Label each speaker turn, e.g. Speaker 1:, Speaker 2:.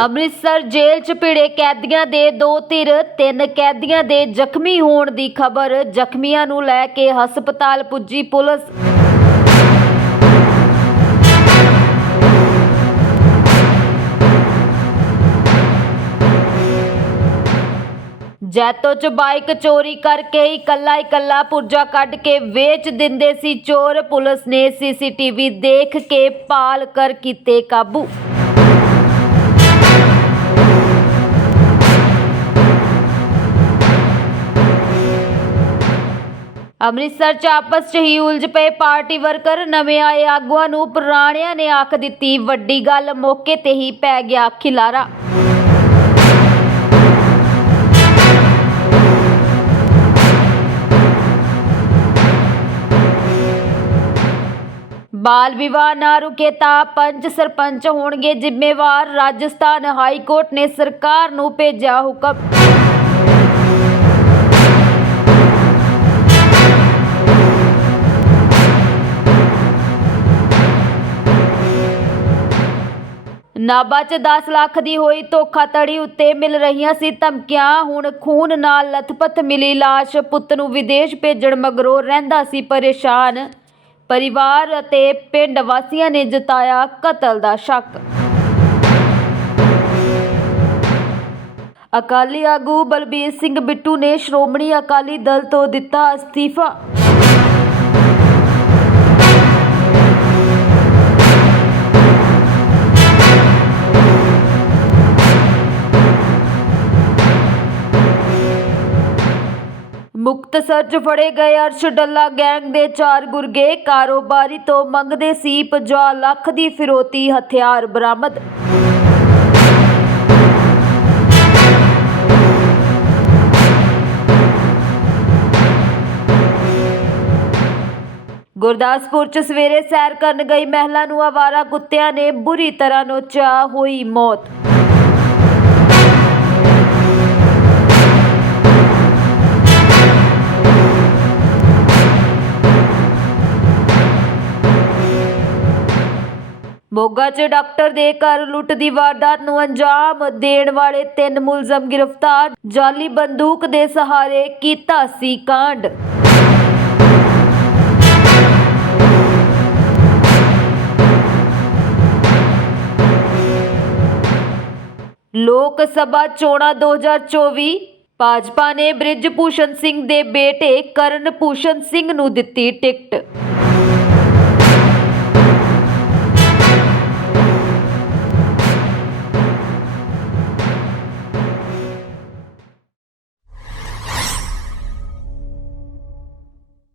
Speaker 1: ਅੰਮ੍ਰਿਤਸਰ ਜੇਲ੍ਹ 'ਚ ਭਿੜੇ ਕੈਦੀਆਂ ਦੇ ਦੋ ਧਿਰ, ਤਿੰਨ ਕੈਦੀਆਂ ਦੇ ਜ਼ਖਮੀ ਹੋਣ ਦੀ ਖਬਰ, ਜ਼ਖਮੀਆਂ ਨੂੰ ਲੈ ਕੇ ਹਸਪਤਾਲ ਪੁੱਜੀ ਪੁਲਿਸ। ਜੈਤੋ ਚ ਬਾਈਕ ਚੋਰੀ ਕਰਕੇ ਇਕੱਲਾ ਇਕੱਲਾ ਪੁਰਜਾ ਕੱਢ ਕੇ ਵੇਚ ਦਿੰਦੇ ਸੀ ਚੋਰ। ਪੁਲਿਸ ਨੇ ਸੀਸੀਟੀਵੀ ਦੇਖ ਕੇ ਭਾਲ ਕਰ ਕੀਤੇ ਕਾਬੂ। ਅੰਮ੍ਰਿਤਸਰ ਚ ਆਪਸ ਚ ਹੀ ਉਲਝ ਪਏ ਪਾਰਟੀ ਵਰਕਰ। ਨਵੇਂ ਆਏ ਆਗੂਆਂ ਨੂੰ ਪੁਰਾਣਿਆਂ ਨੇ ਆਖ ਦਿੱਤੀ ਵੱਡੀ ਗੱਲ, ਮੌਕੇ ਤੇ ਹੀ ਪੈ ਗਿਆ ਖਿਲਾਰਾ। ਬਾਲ ਵਿਵਾਹ ਨਾ ਰੁਕੇ ਤਾਂ ਪੰਚ ਸਰਪੰਚ ਹੋਣਗੇ ਜ਼ਿੰਮੇਵਾਰ। ਰਾਜਸਥਾਨ ਹਾਈ ਕੋਰਟ ਨੇ ਸਰਕਾਰ ਨੂੰ ਭੇਜਿਆ ਹੁਕਮ। ਨਾਭਾ 'ਚ 10 ਲੱਖ ਦੀ ਹੋਈ ਧੋਖਾਧੜੀ ਉੱਤੇ ਮਿਲ ਰਹੀਆਂ ਸੀ ਧਮਕੀਆਂ। ਹੁਣ ਖੂਨ ਨਾਲ ਲਥਪਥ ਮਿਲੀ ਲਾਸ਼। ਪੁੱਤ ਨੂੰ ਵਿਦੇਸ਼ ਭੇਜਣ ਮਗਰੋਂ ਰਹਿੰਦਾ ਸੀ ਪਰੇਸ਼ਾਨ। ਪਰਿਵਾਰ ਅਤੇ ਪਿੰਡ ਵਾਸੀਆਂ ਨੇ ਜਤਾਇਆ ਕਤਲ ਦਾ ਸ਼ੱਕ। ਅਕਾਲੀ ਆਗੂ ਬਲਬੀਰ ਸਿੰਘ ਬਿੱਟੂ ਨੇ ਸ਼੍ਰੋਮਣੀ ਅਕਾਲੀ ਦਲ ਤੋਂ ਦਿੱਤਾ ਅਸਤੀਫਾ। ਮੁਕਤਸਰ 'ਚ ਫੜੇ ਗਏ। ਅਰਸ਼ ਡੱਲਾ ਗੈਂਗ ਦੇ ਚਾਰ ਗੁਰਗੇ ਕਾਰੋਬਾਰੀ ਤੋਂ ਮੰਗਦੇ ਸੀ 50 ਲੱਖ ਦੀ ਫਿਰੋਤੀ ਹਥਿਆਰ ਬਰਾਮਦ। ਗੁਰਦਾਸਪੁਰ 'ਚ ਸਵੇਰੇ ਸੈਰ ਕਰਨ ਗਈ ਮਹਿਲਾ ਨੂੰ ਆਵਾਰਾ ਕੁੱਤਿਆਂ ਨੇ ਬੁਰੀ ਤਰ੍ਹਾਂ ਨੋਚਿਆ ਹੋਈ ਮੌਤ। ਮੋਗਾ 'ਚ ਡਾਕਟਰ ਦੇ ਘਰ ਲੁੱਟ ਦੀ ਵਾਰਦਾਤ ਨੂੰ ਅੰਜਾਮ ਦੇਣ ਵਾਲੇ ਤਿੰਨ ਮੁਲਜ਼ਮ ਗ੍ਰਿਫਤਾਰ, ਜਾਲੀ ਬੰਦੂਕ ਦੇ ਸਹਾਰੇ ਕੀਤਾ ਸੀ ਕਾਂਡ। ਲੋਕ ਸਭਾ ਚੋਣਾਂ 2024 ਭਾਜਪਾ ਨੇ ਬ੍ਰਿਜ ਭੂਸ਼ਣ ਸਿੰਘ ਦੇ ਬੇਟੇ ਕਰਨ ਭੂਸ਼ਣ ਸਿੰਘ ਨੂੰ ਦਿੱਤੀ ਟਿਕਟ।